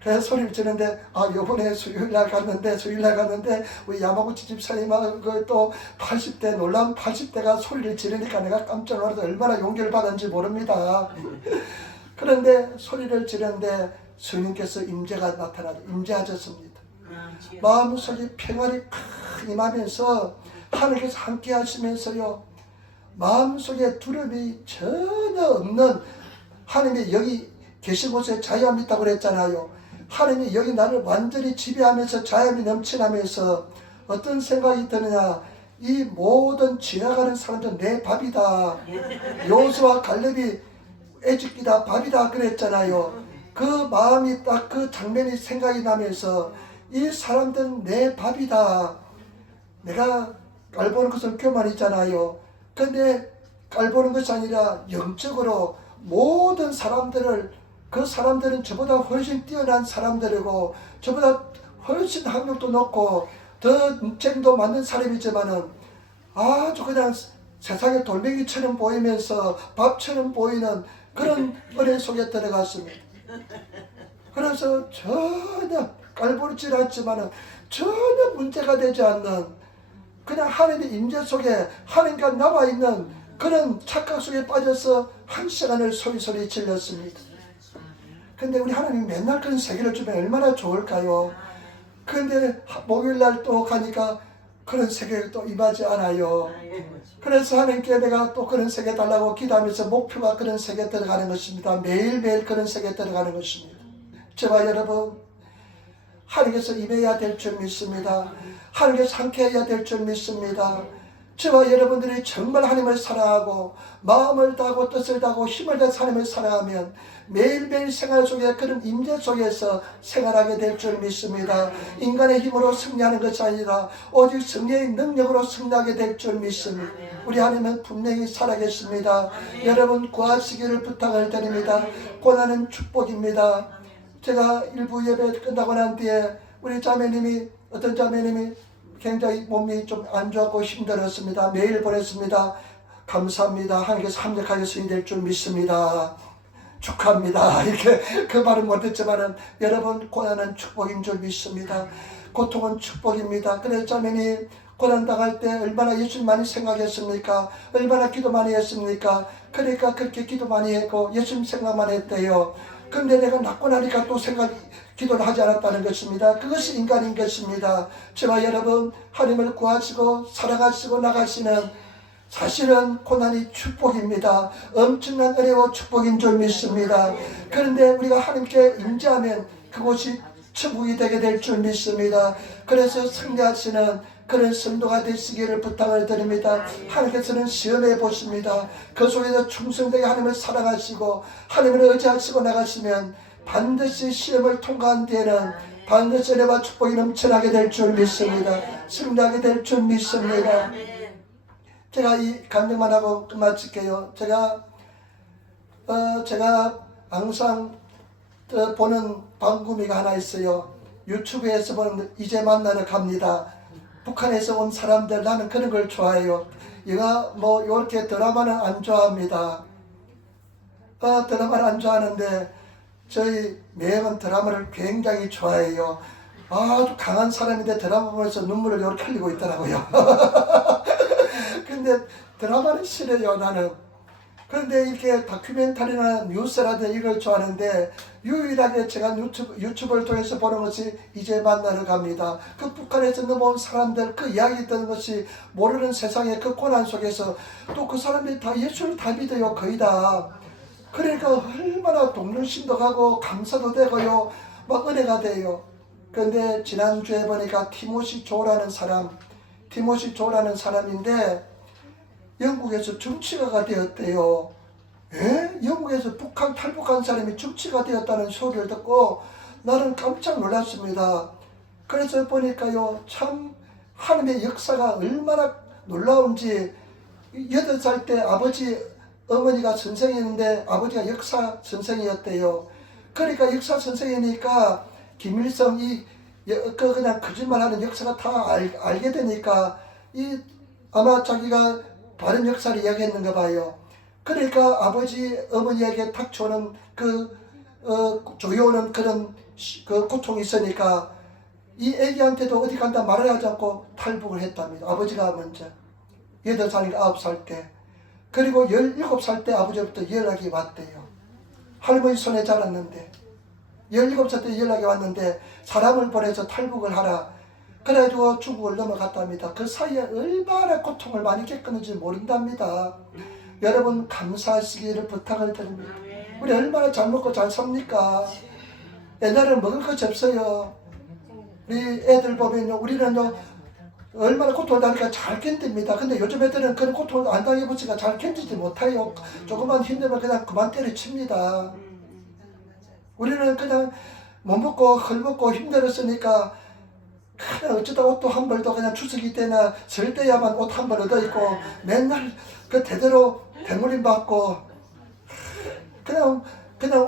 그래서 소리를 지르는데 요번에 수요일날 갔는데 우리 야마구치 집사님하고 또 80대 놀라운 80대가 소리를 지르니까 내가 깜짝 놀라서 얼마나 용기를 받았는지 모릅니다. 그런데 소리를 지르는데 스님께서 임재하셨습니다. 마음속에 평안이 팍 임하면서 하나님께서 함께 하시면서요, 마음속에 두려움이 전혀 없는, 하나님이 여기 계신 곳에 자유함이 있다고 그랬잖아요. 하나님이 여기 나를 완전히 지배하면서 자유함이 넘쳐나면서 어떤 생각이 드느냐, 이 모든 지나가는 사람들 내 밥이다. 요수와 갈렙이 애집기다 밥이다 그랬잖아요. 그 마음이 딱 그 장면이 생각이 나면서 이 사람들은 내 밥이다. 내가 깔보는 것은 교만이잖아요. 근데 깔보는 것이 아니라 영적으로 모든 사람들을, 그 사람들은 저보다 훨씬 뛰어난 사람들이고 저보다 훨씬 학력도 높고 더 쟁도 많은 사람이지만은 아주 그냥 세상의 돌멩이처럼 보이면서 밥처럼 보이는 그런 은혜 속에 들어갔습니다. 그래서 전혀 깔보지 않지만은 전혀 문제가 되지 않는, 그냥 하나님의 임재 속에 하나님과 나와 있는 그런 착각 속에 빠져서 한 시간을 소리 질렀습니다. 근데 우리 하나님 맨날 그런 세계를 주면 얼마나 좋을까요? 근데 목요일날 또 가니까 그런 세계가 또 임하지 않아요. 그래서 하나님께 내가 또 그런 세계 달라고 기도하면서 목표가 그런 세계에 들어가는 것입니다. 매일매일 그런 세계에 들어가는 것입니다. 제발 여러분, 하나님께서 임해야 될 줄 믿습니다. 하나님께서 함께해야 될 줄 믿습니다. 저와 여러분들이 정말 하나님을 사랑하고 마음을 다하고 뜻을 다하고 힘을 다해서 하나님을 사랑하면 매일매일 생활 속에 그런 임재 속에서 생활하게 될 줄 믿습니다. 인간의 힘으로 승리하는 것이 아니라 오직 성령의 능력으로 승리하게 될 줄 믿습니다. 우리 하나님은 분명히 살아계십니다. 여러분 구하시기를 부탁을 드립니다. 고난은 축복입니다. 제가 일부 예배 끝나고 난 뒤에 우리 자매님이, 어떤 자매님이 굉장히 몸이 좀 안 좋았고 힘들었습니다. 메일 보냈습니다. 감사합니다. 하나님께서 합력하게 승리될 줄 믿습니다. 축하합니다. 이렇게 그 말은 못했지만은 여러분 고난은 축복인 줄 믿습니다. 고통은 축복입니다. 그래서 자매니 고난 당할 때 얼마나 예수님 많이 생각했습니까? 얼마나 기도 많이 했습니까? 그러니까 그렇게 기도 많이 했고 예수님 생각만 했대요. 근데 내가 낫고 나니까 또 기도를 하지 않았다는 것입니다. 그것이 인간인 것입니다. 저와 여러분, 하나님을 구하시고 살아가시고 나가시는, 사실은 고난이 축복입니다. 엄청난 은혜와 축복인 줄 믿습니다. 그런데 우리가 하나님께 임재하면 그곳이 천국이 되게 될 줄 믿습니다. 그래서 승리하시는 그런 성도가 되시기를 부탁을 드립니다. 하나님께서는 시험해 보십니다. 그 속에서 충성되게 하나님을 사랑하시고 하나님을 의지하시고 나가시면 반드시 시험을 통과한 뒤에는 반드시 은혜와 축복이 넘쳐나게 될 줄 믿습니다. 승리하게 될 줄 믿습니다. 제가 이 간증만 하고 마칠게요. 제가 항상 보는 방구미가 하나 있어요. 유튜브에서 보는 이제 만나러 갑니다. 북한에서 온 사람들, 나는 그런 걸 좋아해요. 얘가 뭐 이렇게 드라마는 안 좋아합니다. 드라마를 안 좋아하는데 저희 매형은 드라마를 굉장히 좋아해요. 아주 강한 사람인데 드라마 보면서 눈물을 이렇게 흘리고 있더라고요. 근데 드라마는 싫어요, 나는. 그런데 이렇게 다큐멘터리나 뉴스라든 이걸 좋아하는데 유일하게 제가 유튜브를 통해서 보는 것이 이제 만나러 갑니다. 그 북한에서 넘어온 사람들 그 이야기 듣는 것이 모르는 세상의 그 고난 속에서 또 그 사람들이 다 예수를 다 믿어요. 거의 다. 그러니까 얼마나 동정심도 가고 감사도 되고요. 막 은혜가 돼요. 그런데 지난주에 보니까 티모시 조라는 사람인데 영국에서 정치가가 되었대요. 에? 영국에서 북한 탈북한 사람이 정치가 되었다는 소리를 듣고 나는 깜짝 놀랐습니다. 그래서 보니까요, 참 하나님의 역사가 얼마나 놀라운지. 8살 때 어머니가 선생이었는데 아버지가 역사 선생이었대요. 그러니까 역사 선생이니까 김일성이 그냥 거짓말하는 역사가 다 알게 되니까 아마 자기가 다른 역사를 이야기했는가 봐요. 그러니까 아버지 어머니에게 닥쳐오는 조여오는 그런 고통이 있으니까 이 애기한테도 어디 간다 말을 하지 않고 탈북을 했답니다. 아버지가 먼저 8살인가 9살 때. 그리고 17살 때 아버지부터 연락이 왔대요. 할머니 손에 자랐는데 17살 때 연락이 왔는데 사람을 보내서 탈북을 하라. 그래가지고 중국을 넘어갔답니다. 그 사이에 얼마나 고통을 많이 겪었는지 모른답니다. 여러분 감사하시기를 부탁을 드립니다. 우리 얼마나 잘 먹고 잘 삽니까? 옛날에는 먹을 것이 없어요. 우리 애들 보면요, 우리는요 얼마나 고통을 당하니까 잘 견딥니다. 근데 요즘 애들은 그런 고통을 안 당해보니까 잘 견디지 못해요. 조금만 힘들면 그냥 그만 때려칩니다. 우리는 그냥 못 먹고 헐먹고 힘들었으니까 그냥 어쩌다 옷도 한 벌도 그냥 추석이 때나 설 때야만 옷 한 벌 얻어 입고 맨날 그 대대로 대물림 받고 그냥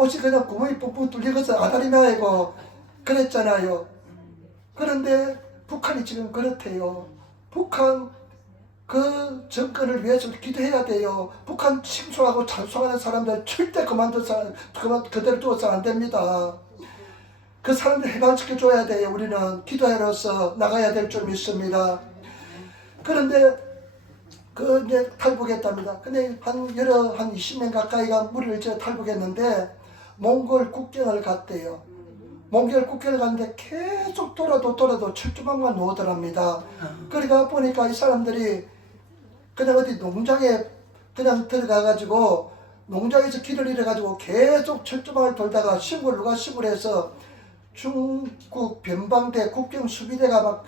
옷이 그냥 구멍이 뿡뿡 뚫리고서 아다리 나이고 그랬잖아요. 그런데 북한이 지금 그렇대요. 북한 그 정권을 위해서 기도해야 돼요. 북한 침소하고 찬송하는 사람들 절대 그대로 두어서 안 됩니다. 그 사람들 해방시켜줘야 돼요. 우리는 기도하러서 나가야 될 줄 믿습니다. 그런데 이제 탈북했답니다. 근데 한 20명 가까이가 무리를 지어 탈북했는데 몽골 국경을 갔대요. 몽골 국경을 갔는데 계속 돌아도 철조망만 놓더랍니다. 그러니까 보니까 이 사람들이 그냥 어디 농장에 그냥 들어가가지고 농장에서 길을 잃어가지고 계속 철조망을 돌다가 누가 신고를 해서 중국 변방대 국경 수비대가 막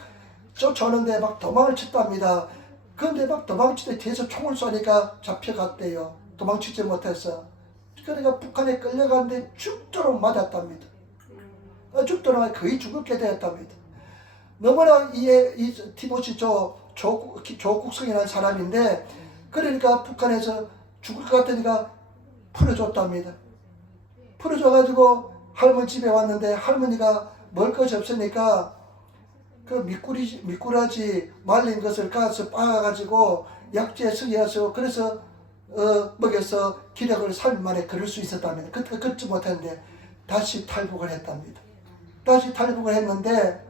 쫓아오는데 막 도망을 쳤답니다. 그런데 막 도망치는데 뒤에서 총을 쏘니까 잡혀갔대요. 도망치지 못해서. 그러니까 북한에 끌려갔는데 죽도록 맞았답니다. 죽도록 거의 죽게 되었답니다. 너무나 이 티모시 조국성이라는 사람인데 그러니까 북한에서 죽을 것 같으니까 풀어줬답니다. 풀어줘가지고 할머니 집에 왔는데 할머니가 먹을 것이 없으니까 그 미꾸라지 말린 것을 가서 빻아가지고 약재에 쓰여서 그래서 먹여서 기력을 3일 만에 걸을 수 있었답니다. 그때 걷지 못했는데 다시 탈북을 했답니다. 다시 탈북을 했는데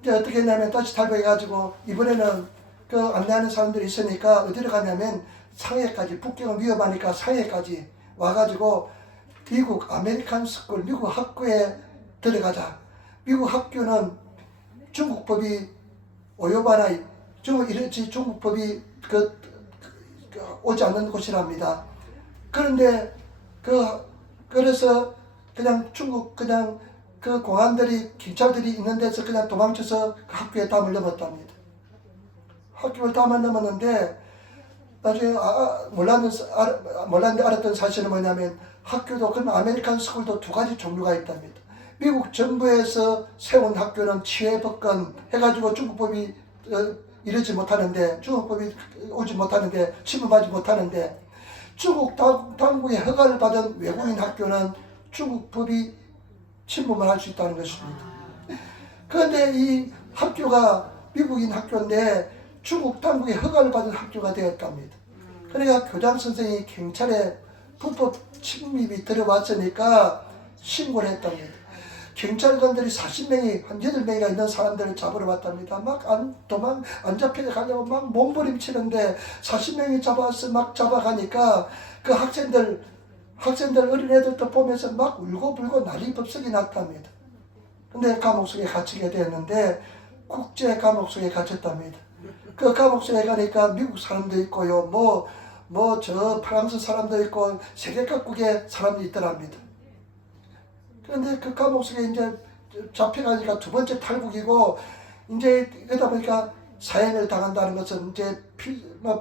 이제 어떻게 했냐면 다시 탈북해가지고 이번에는 그 안내하는 사람들이 있으니까 어디로 가냐면 상해까지, 북경은 위험하니까 상해까지 와가지고 미국 아메리칸 스쿨 미국 학교에 들어가자. 미국 학교는 중국법이 오요바나 중국법이 오지 않는 곳이랍니다. 그런데 그래서 그냥 중국 그 공안들이 경찰들이 있는 데서 그냥 도망쳐서 그 학교에 담을 넘었답니다. 학교를 담을 넘었는데 나중에 몰랐는데 알았던 사실은 뭐냐면 학교도 그런 아메리칸 스쿨도 2가지 종류가 있답니다. 미국 정부에서 세운 학교는 치외법권 해가지고 중국법이 이러지 못하는데 중국법이 오지 못하는데 침범하지 못하는데 중국 당국의 허가를 받은 외국인 학교는 중국법이 침범을 할 수 있다는 것입니다. 그런데 이 학교가 미국인 학교인데 중국 당국의 허가를 받은 학교가 되었답니다. 그러니까 교장 선생이 경찰에 불법 침입이 들어왔으니까 신고를 했답니다. 경찰관들이 40명이 한 8명이나 있는 사람들을 잡으러 왔답니다. 막 안 잡혀가려고 막 몸부림치는데 40명이 잡아서 막 잡아가니까 그 학생들 어린애들도 보면서 막 울고불고 난리 법석이 났답니다. 근데 감옥 속에 갇히게 되었는데 국제 감옥 속에 갇혔답니다. 그 감옥 속에 가니까 미국 사람도 있고요, 저 프랑스 사람도 있고 세계 각국의 사람이 있더랍니다. 그런데 그 감옥 속에 이제 잡혀가니까 두 번째 탈북이고, 이제 그러다 보니까 사형을 당한다는 것은 이제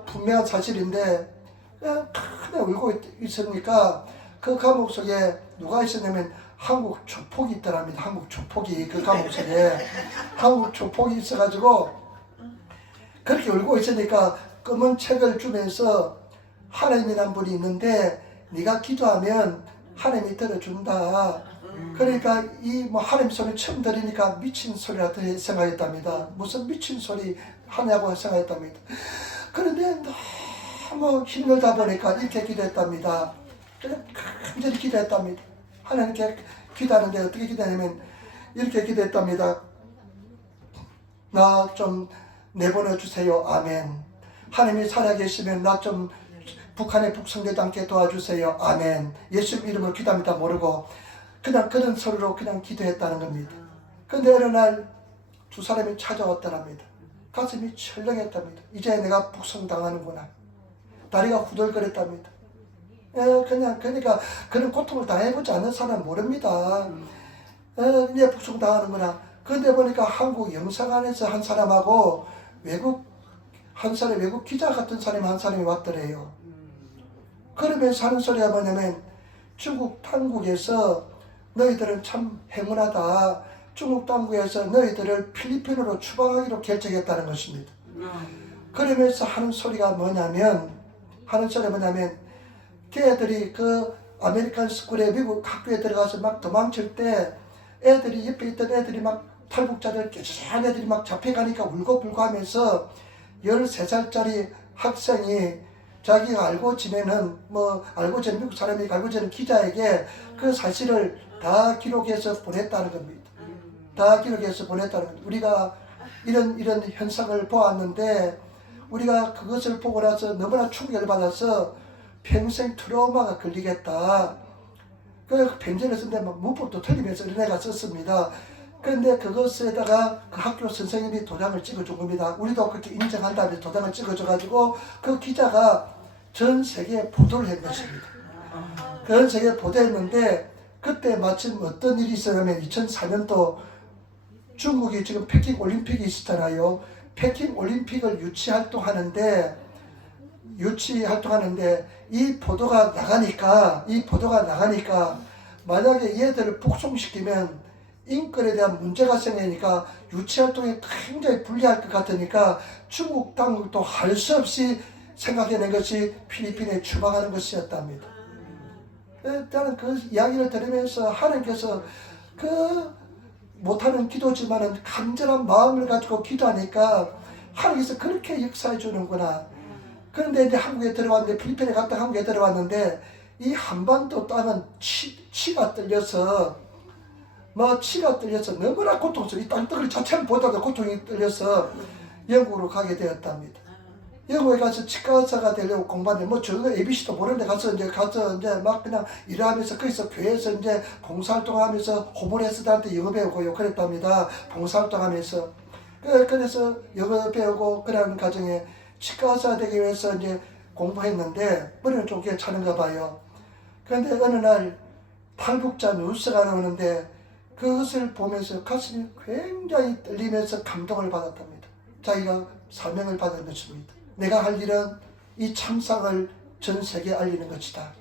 분명한 사실인데, 그냥 크게 울고 있으니까 그 감옥 속에 누가 있었냐면 한국 조폭이 있더랍니다. 한국 조폭이 그 감옥 속에 한국 조폭이 있어가지고 그렇게 울고 있으니까 검은 책을 주면서 하나님이란 분이 있는데 네가 기도하면 하나님이 들어준다. 그러니까 이 하나님 소리 처음 들으니까 미친 소리라 생각했답니다. 무슨 미친 소리 하냐고 생각했답니다. 그런데 너무 힘들다 보니까 이렇게 기도했답니다. 그냥 간절히 기도했답니다. 하나님께 기도하는데 어떻게 기도하냐면 이렇게 기도했답니다. 나 좀 내보내 주세요. 아멘. 하나님이 살아계시면 나 좀 북한에 북송되지 않게 도와주세요. 아멘. 예수 이름으로 기도합니다. 모르고 그냥 그런 소리로 그냥 기도했다는 겁니다. 근데 어느 날 두 사람이 찾아왔더랍니다. 가슴이 철렁했답니다. 이제 내가 북송당하는구나. 다리가 후들거렸답니다. 그러니까 그런 고통을 당해보지 않는 사람은 모릅니다. 이제 북송당하는구나. 그런데 보니까 한국 영사관에서 한 사람하고 외국 기자 같은 사람이 한 사람이 왔더래요. 그러면서 하는 소리가 뭐냐면 중국 당국에서 너희들은 참 행운하다. 중국 당국에서 너희들을 필리핀으로 추방하기로 결정했다는 것입니다. 그러면서 하는 소리가 뭐냐면 걔들이 그 아메리칸 스쿨에 미국 학교에 들어가서 막 도망칠 때 애들이 옆에 있던 애들이 막 탈북자들 깨끗한 애들이 막 잡혀가니까 울고불고 하면서 13살짜리 학생이 자기가 알고 지내는 미국 사람이 알고 지내는 기자에게 그 사실을 다 기록해서 보냈다는 겁니다. 다 기록해서 보냈다는 겁니다. 우리가 이런 현상을 보았는데 우리가 그것을 보고 나서 너무나 충격을 받아서 평생 트라우마가 걸리겠다. 그 편지를 썼는데 문법도 틀리면서 이런 애가 썼습니다. 그런데 그것에다가 그 학교 선생님이 도장을 찍어준 겁니다. 우리도 그렇게 인정한 다음에 도장을 찍어줘가지고 그 기자가 전 세계에 보도를 한 것입니다. 전 세계에 보도했는데 그때 마침 어떤 일이 있었냐면 2004년도 중국이 지금北京 올림픽이 있었잖아요.北京 올림픽을 유치 활동하는데 이 보도가 나가니까 만약에 얘들을 북송시키면 인권에 대한 문제가 생기니까 유치활동에 굉장히 불리할 것 같으니까 중국 당국도 할 수 없이 생각해낸 것이 필리핀에 추방하는 것이었답니다. 저는 그 이야기를 들으면서 하나님께서 그 못하는 기도지만은 간절한 마음을 가지고 기도하니까 하나님께서 그렇게 역사해 주는구나. 그런데 이제 한국에 들어왔는데 필리핀에 갔다 한국에 들어왔는데 이 한반도 땅은 치가 뚫려서 너무나 고통스러워. 이 땅덩어리 자체보다도 고통이 떨려서 영국으로 가게 되었답니다. 영국에 가서 치과 의사가 되려고 공부하는데 저거 ABC도 모르는데 가서 이제 막 그냥 일을 하면서 거기서 교회에서 이제 봉사활동하면서 호모레스들한테 영어 배우고 그랬답니다. 봉사활동하면서 그래서 영어 배우고 그러는 과정에 치과 의사가 되기 위해서 이제 공부했는데 머리는 좀 괜찮은가 봐요. 그런데 어느 날 탈북자 뉴스가 나오는데 그것을 보면서 가슴이 굉장히 떨리면서 감동을 받았답니다. 자기가 사명을 받은 것입니다. 내가 할 일은 이 참상을 전 세계에 알리는 것이다.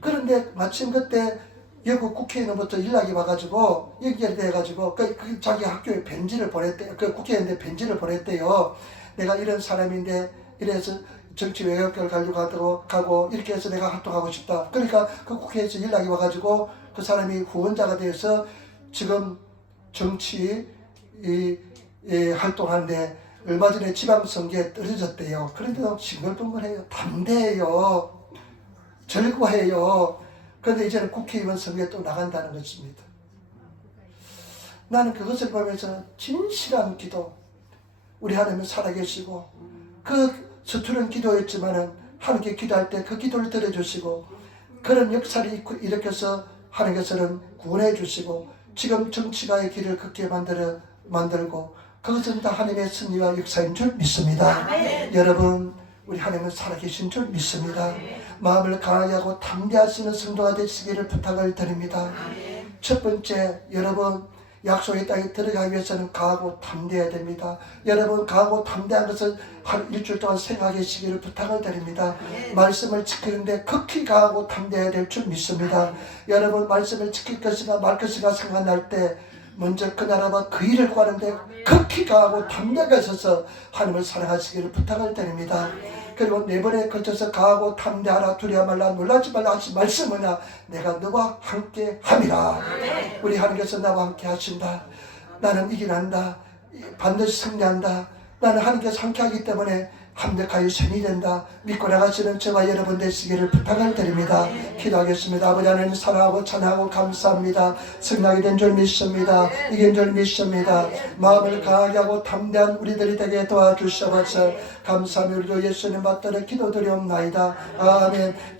그런데 마침 그때 영국 국회의원부터 연락이 와가지고 연결돼가지고 자기 학교에 편지를 보냈대요. 그 국회의원한테 편지를 보냈대요. 내가 이런 사람인데 이래서 정치 외교학교를 가고 이렇게 해서 내가 활동하고 싶다. 그러니까 그 국회에서 연락이 와가지고 그 사람이 후원자가 돼서 지금 정치 활동하는데 얼마 전에 지방선거에 떨어졌대요. 그런데도 싱글벙글해요. 담대해요. 즐거워해요. 그런데 이제는 국회의원 선거에 또 나간다는 것입니다. 나는 그것을 보면서 진실한 기도, 우리 하나님은 살아계시고 그 서투른 기도였지만은 하나님께 기도할 때 그 기도를 들어주시고 그런 역사를 일으켜서 하나님께서는 구원해 주시고 지금 정치가의 길을 걷게 만들고 그것은 다 하나님의 섭리와 역사인 줄 믿습니다. 여러분, 우리 하나님은 살아계신 줄 믿습니다. 마음을 강하게 하고 담대하시는 성도가 되시기를 부탁을 드립니다. 첫 번째, 여러분, 약속의 땅에 들어가기 위해서는 강하고 담대해야 됩니다. 여러분, 강하고 담대한 것을 한 일주일 동안 생각해 주시기를 부탁을 드립니다. 말씀을 지키는데 극히 강하고 담대해야 될 줄 믿습니다. 여러분, 말씀을 지킬 것인가 말 것인가 생각날 때 먼저 그 나라와 그 일을 구하는데 극히 강하고 담대하게 서서 하나님을 사랑하시기를 부탁을 드립니다. 그리고 네 번에 걸쳐서 강하고 담대하라, 두려워 말라, 놀라지 말라 하신 말씀 뭐냐? 내가 너와 함께 함이라. 우리 하나님께서 나와 함께 하신다. 나는 이겨난다. 반드시 승리한다. 나는 하나님께서 함께 하기 때문에 합력하여 선이 된다. 믿고 나가시는 저와 여러분 되시기를 부탁을 드립니다. 기도하겠습니다. 아버지 하나님 사랑하고 찬양하고 감사합니다. 승리하게 된 줄 믿습니다. 이긴 줄 믿습니다. 마음을 강하게 하고 담대한 우리들이 되게 도와주셔서 감사합니다. 우리도 예수님 받들어 기도드리옵나이다. 아멘.